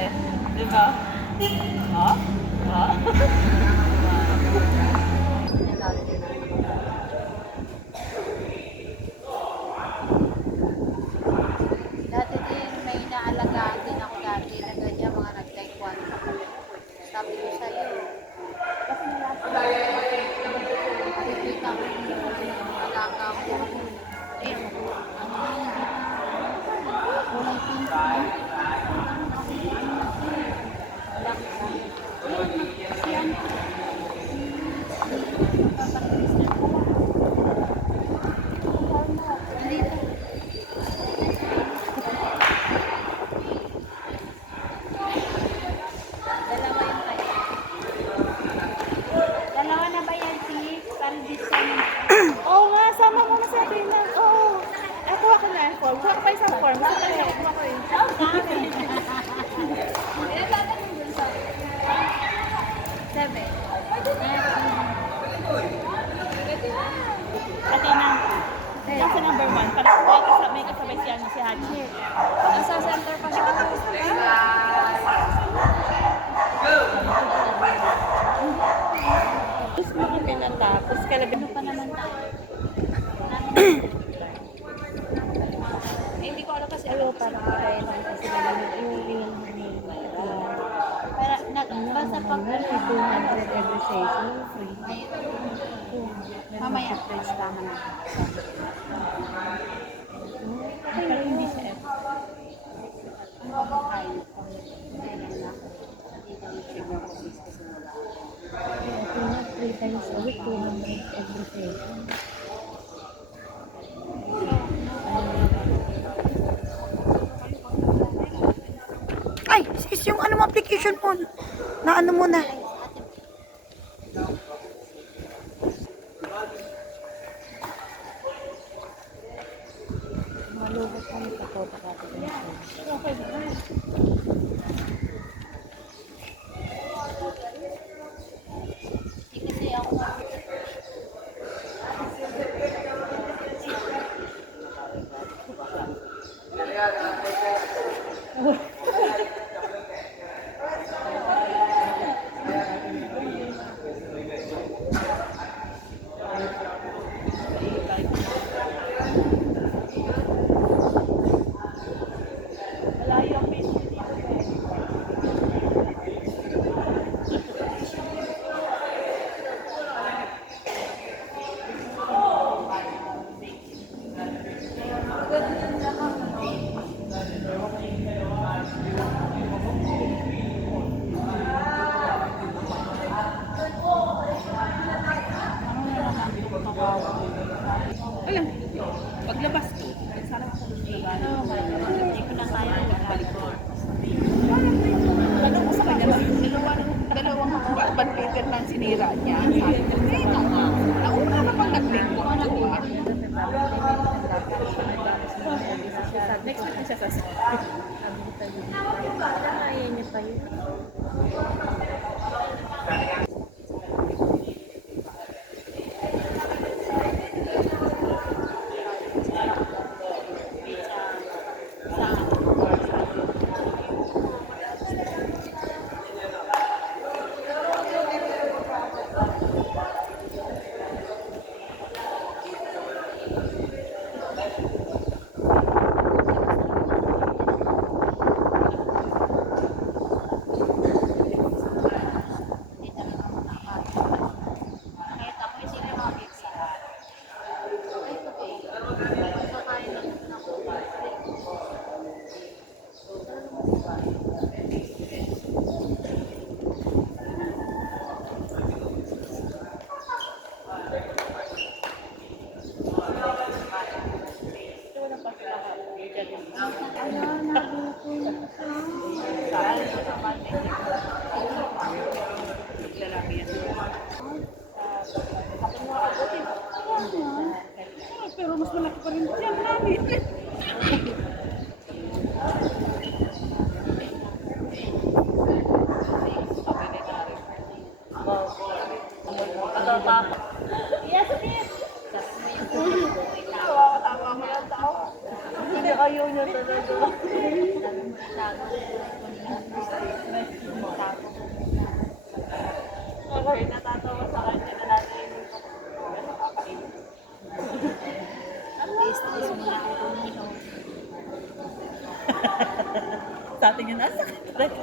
eh. Di ba? Ha? Ha? Dati din, may naalagaan din ako dati na ganyan, mga nag-taekwondo. Sabi ko sa'yo, nakikita ko yung alaga ko. Ayun, walang pinsan. Dalawa yung tayo. Dalawa na ba yan, sis? Palbis yan. Oo nga, sama mo na sa atin na. Oo. Ako ako na ang form. Kuha ko pa isang form. Gusto ko na kuha ko yun. Seven. Ate na. Yan sa number 1. Para kuha ko sa may kasabay siya si Hachi. Nasa center pa siya. Tapos mga pinatapos. Kalabi. Ano pa naman tayo? Hindi ko alam kasi Ayaw, parang kaya lang kasi naman yung para basta pag 200 every session. Free. mamaya friends tama na. Pero hindi sa F. Ano ba kayo? Hindi na. Hindi ko check na kung business mo ba. Ito na 3 times a week, 200 every session. Ay, sis, yung ano mo application mo, na ano mo na. Malugot kami sa photo copy. Okay na. Kasi ako Malayo ang page dito. Alam, paglabas ko, sana ako hindi ko na kaya magbalik ko. tanong ko sa kanya, dalawang badminton man sinira niya. Sabi ko, ito nga. Nauna ka pang nag-linggo. Next week na siya sasabihin. Kaya niya pa yun. Nakita ko yung sino yung mga pizza. Ay, okay. Kakain lang ako. Pero mas malaki pa rin siya namin. Hindi, ayaw niya talaga. Tago. kami natatawa sa kanya na nanayin ko. Ano kakain? Stress mo na ako uminom. Sa atin yun, nasa ka talaga.